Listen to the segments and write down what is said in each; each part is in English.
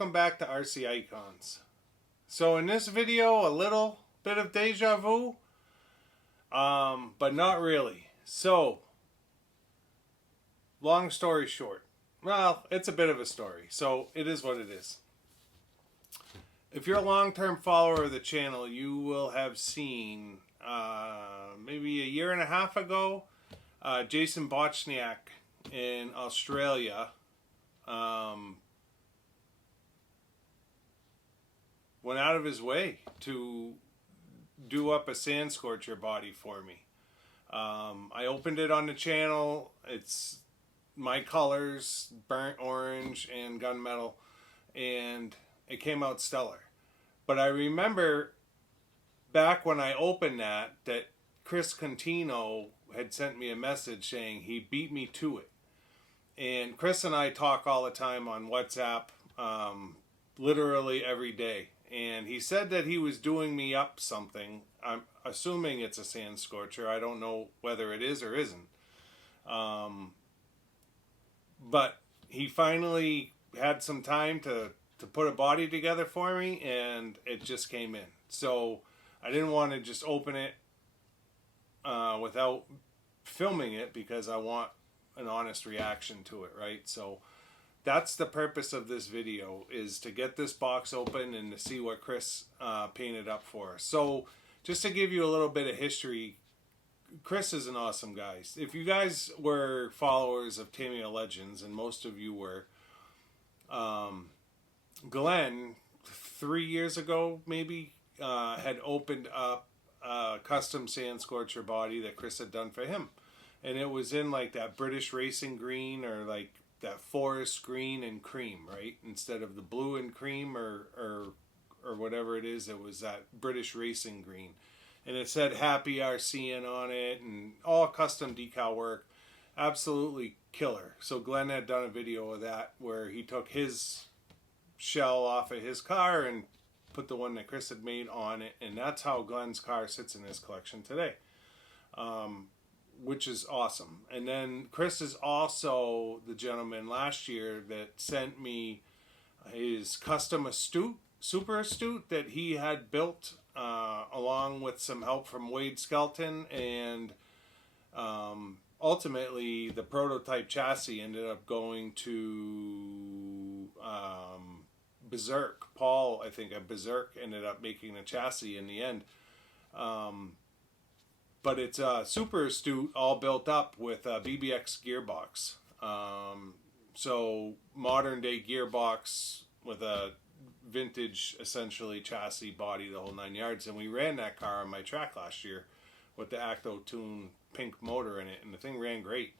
welcome back to RC Icons. So in this video, a little bit of deja vu, but not really. So, long story short, well, it's a bit of a story, so it is what it is. If you're a long-term follower of the channel, you will have seen, maybe a year and a half ago, Jason Bochniak in Australia went out of his way to do up a sand scorcher body for me. I opened it on the channel. It's my colors, burnt orange and gunmetal, and it came out stellar. But I remember back when I opened that Chris Contino had sent me a message saying he beat me to it. And Chris and I talk all the time on WhatsApp, literally every day. And he said that he was doing me up something. I'm assuming it's a sand scorcher. I don't know whether it is or isn't. But he finally had some time to put a body together for me, and it just came in. So I didn't want to just open it without filming it, because I want an honest reaction to it, right? So that's the purpose of this video, is to get this box open and to see what Chris painted up for us. So just to give you a little bit of history, Chris is an awesome guy. If you guys were followers of Tamiya Legends, and most of you were, Glenn, 3 years ago maybe, had opened up a custom sand scorcher body that Chris had done for him. And it was in like that British racing green, or like that forest green and cream, right? Instead of the blue and cream or whatever it is, it was that British racing green. And it said Happy RCing on it, and all custom decal work. Absolutely killer. So Glenn had done a video of that where he took his shell off of his car and put the one that Chris had made on it. And that's how Glenn's car sits in his collection today. Which is awesome. And then Chris is also the gentleman last year that sent me his custom Astute, Super Astute, that he had built along with some help from Wade Skelton, and ultimately the prototype chassis ended up going to Berserk. Paul, I think, at Berserk ended up making the chassis in the end. But it's a Super Astute, all built up with a BBX gearbox. So modern day gearbox with a vintage, essentially, chassis body, the whole 9 yards. And we ran that car on my track last year with the Acto Tune pink motor in it, and the thing ran great.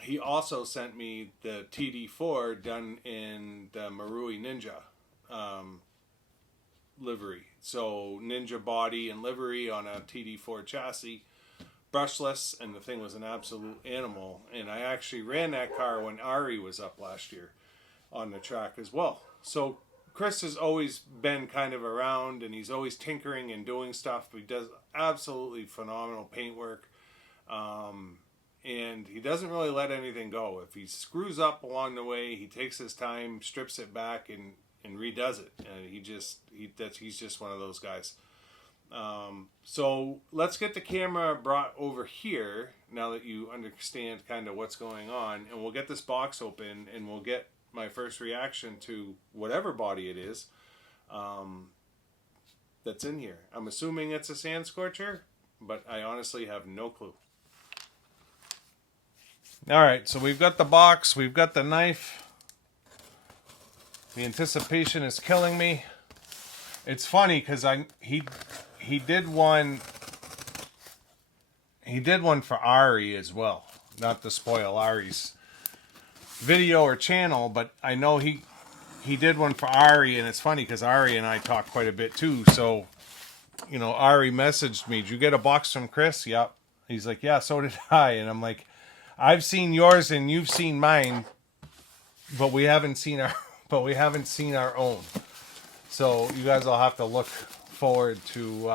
He also sent me the TD4 done in the Marui Ninja livery. So Ninja body and livery on a TD4 chassis, brushless, and the thing was an absolute animal. And I actually ran that car when Ari was up last year on the track as well. So Chris has always been kind of around, and he's always tinkering and doing stuff. He does absolutely phenomenal paintwork, and he doesn't really let anything go. If he screws up along the way, he takes his time, strips it back, and redoes it. And he's just one of those guys. So let's get the camera brought over here now that you understand kind of what's going on, and we'll get this box open, and we'll get my first reaction to whatever body it is that's in here. I'm assuming it's a sand scorcher, but I honestly have no clue. Alright, so we've got the box, we've got the knife. The anticipation is killing me. It's funny because he did one for Ari as well. Not to spoil Ari's video or channel, but I know he did one for Ari, and it's funny because Ari and I talk quite a bit too. So, you know, Ari messaged me, "Did you get a box from Chris?" Yep. He's like, "Yeah, so did I." And I'm like, "I've seen yours and you've seen mine, but we haven't seen our own." So you guys will have to look forward to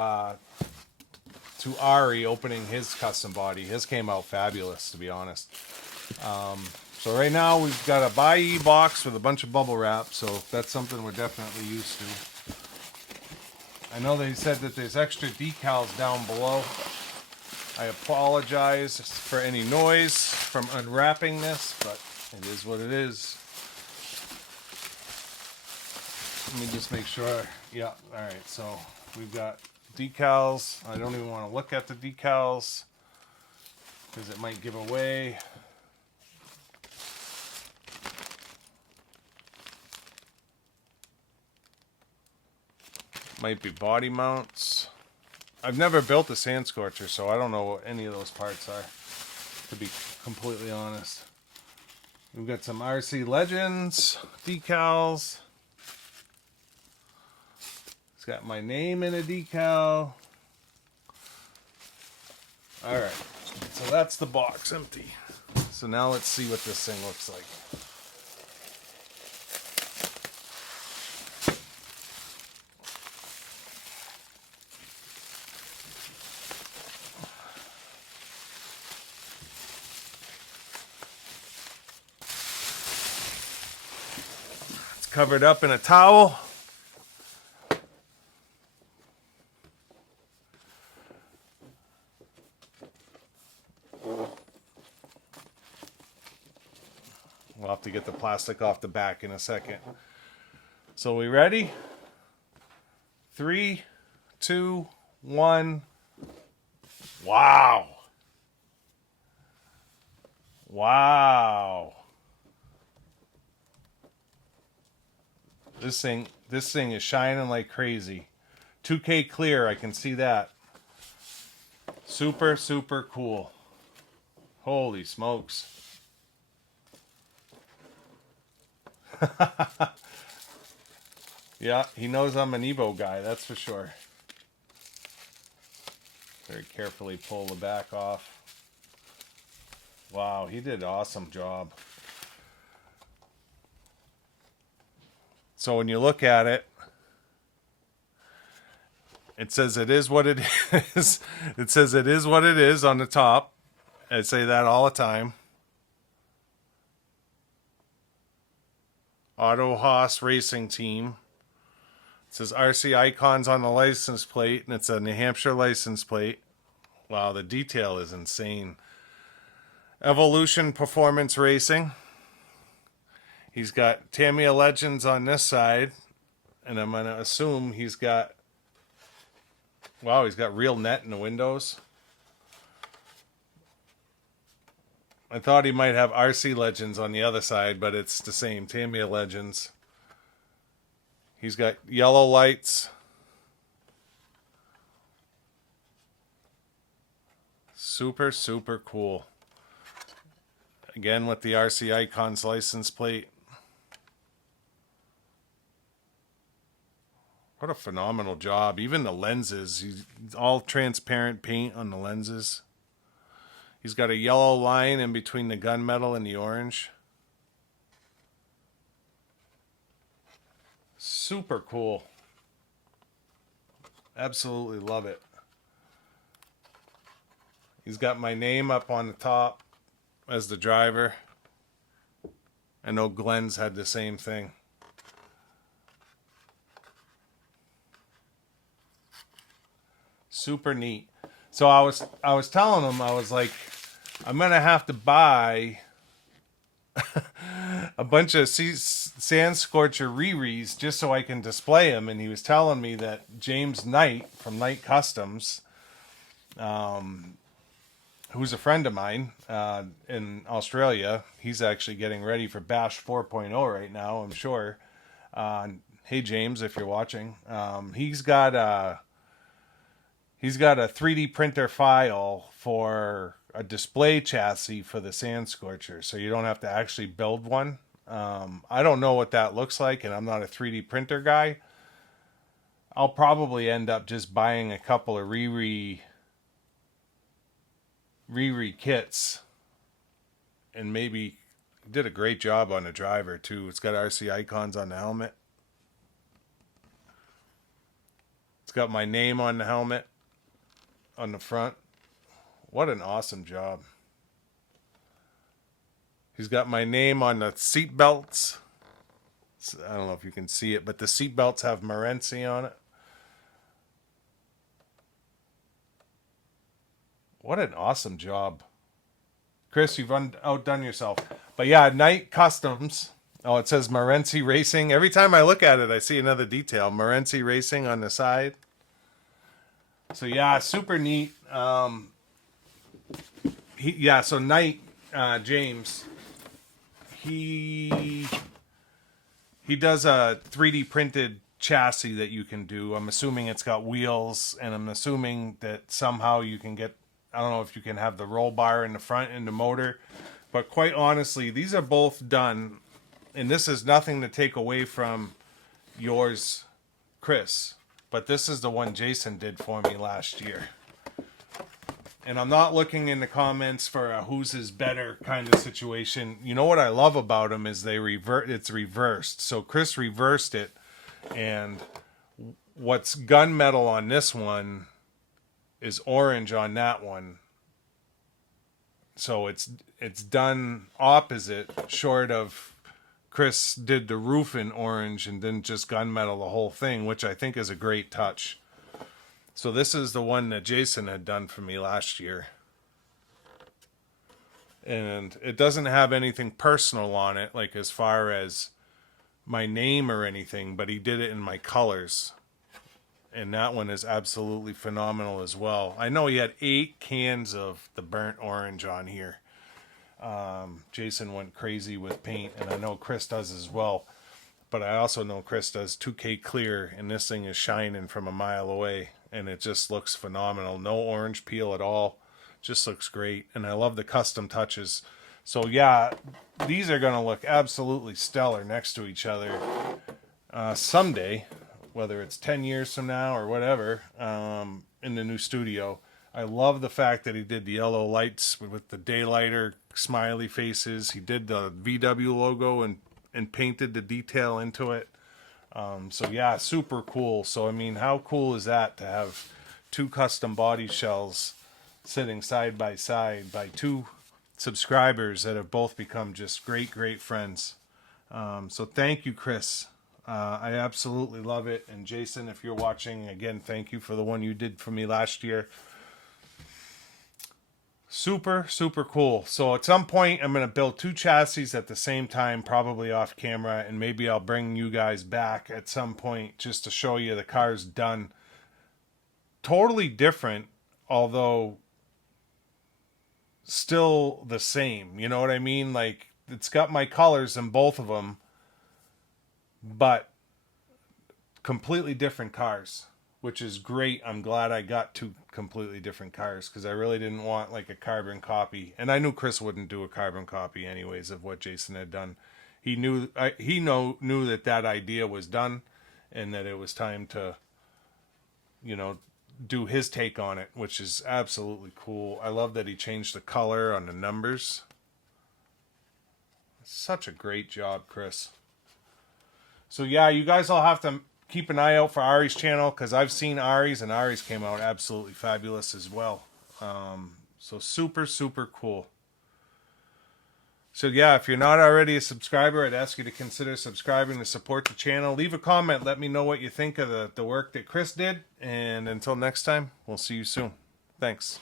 Ari opening his custom body. His came out fabulous, to be honest. So right now we've got a Bai box with a bunch of bubble wrap, so that's something we're definitely used to. I know they said that there's extra decals down below. I apologize for any noise from unwrapping this, but it is what it is. Let me just make sure. Yeah, alright, so we've got decals. I don't even want to look at the decals because it might give away. Might be body mounts. I've never built a sand scorcher, so I don't know what any of those parts are, to be completely honest. We've got some RC Legends decals. It's got my name in a decal. Alright, so that's the box empty. So now let's see what this thing looks like. Covered up in a towel. We'll have to get the plastic off the back in a second. So we ready? 3, 2, 1. Wow. Wow. This thing is shining like crazy. 2K clear, I can see that. Super, super cool. Holy smokes. Yeah, he knows I'm an Evo guy, that's for sure. Very carefully pull the back off. Wow, he did an awesome job. So when you look at it, it says it is what it is. It says it is what it is on the top. I say that all the time. Auto Haas Racing Team. It says RC Icons on the license plate, and it's a New Hampshire license plate. Wow, the detail is insane. Evolution Performance Racing. He's got Tamiya Legends on this side, and I'm going to assume he's got, wow, he's got real net in the windows. I thought he might have RC Legends on the other side, but it's the same, Tamiya Legends. He's got yellow lights. Super, super cool. Again with the RC Icons license plate. What a phenomenal job. Even the lenses, he's all transparent paint on the lenses. He's got a yellow line in between the gunmetal and the orange. Super cool. Absolutely love it. He's got my name up on the top as the driver. I know Glenn's had the same thing. Super neat. So I was telling him, I was like, I'm gonna have to buy a bunch of Sand Scorcher Riris just so I can display them. And he was telling me that James Knight from Knight Customs, who's a friend of mine in Australia, he's actually getting ready for Bash 4.0 right now, I'm sure. Hey James, if you're watching, he's got a 3D printer file for a display chassis for the Sand Scorcher, so you don't have to actually build one. I don't know what that looks like, and I'm not a 3D printer guy. I'll probably end up just buying a couple of Riri kits, and maybe did a great job on the driver too. It's got RC Icons on the helmet. It's got my name on the helmet on the front. What an awesome job. He's got my name on the seat belts. I don't know if you can see it, but the seat belts have Morency on it. What an awesome job. Chris, you've outdone yourself. But yeah, Night Customs. Oh, it says Morency Racing. Every time I look at it, I see another detail. Morency Racing on the side. So yeah, super neat. So Night, James, he does a 3D printed chassis that you can do. I'm assuming it's got wheels, and I'm assuming that somehow you can get, I don't know if you can have the roll bar in the front and the motor, but quite honestly, these are both done, and this is nothing to take away from yours, Chris, but this is the one Jason did for me last year. And I'm not looking in the comments for a whose is better kind of situation. You know what I love about them is it's reversed. So Chris reversed it, and what's gunmetal on this one is orange on that one. So it's done opposite, short of Chris did the roof in orange and didn't just gunmetal the whole thing, which I think is a great touch. So this is the one that Jason had done for me last year. And it doesn't have anything personal on it, like as far as my name or anything, but he did it in my colors. And that one is absolutely phenomenal as well. I know he had 8 cans of the burnt orange on here. Jason went crazy with paint, and I know Chris does as well. But I also know Chris does 2K clear, and this thing is shining from a mile away. And it just looks phenomenal. No orange peel at all. Just looks great. And I love the custom touches. So yeah, these are going to look absolutely stellar next to each other someday, whether it's 10 years from now or whatever, in the new studio. I love the fact that he did the yellow lights with the daylighter smiley faces. He did the VW logo and painted the detail into it. So yeah, super cool. So I mean, how cool is that to have 2 custom body shells sitting side by side by 2 subscribers that have both become just great friends. So thank you, Chris. I absolutely love it. And Jason, if you're watching, again, thank you for the one you did for me last year. Super cool. So at some point I'm going to build 2 chassis at the same time, probably off camera, and maybe I'll bring you guys back at some point just to show you the cars done. Totally different, although still the same. You know what I mean? Like, it's got my colors in both of them, but completely different cars, which is great. I'm glad I got 2 completely different cars, because I really didn't want like a carbon copy, and I knew Chris wouldn't do a carbon copy anyways of what Jason had done. He knew that idea was done, and that it was time to, do his take on it, which is absolutely cool. I love that he changed the color on the numbers. Such a great job, Chris. So yeah, you guys all have to keep an eye out for Ari's channel, because I've seen Ari's, and Ari's came out absolutely fabulous as well. So super cool. So yeah, if you're not already a subscriber, I'd ask you to consider subscribing to support the channel. Leave a comment. Let me know what you think of the work that Chris did. And until next time, we'll see you soon. Thanks.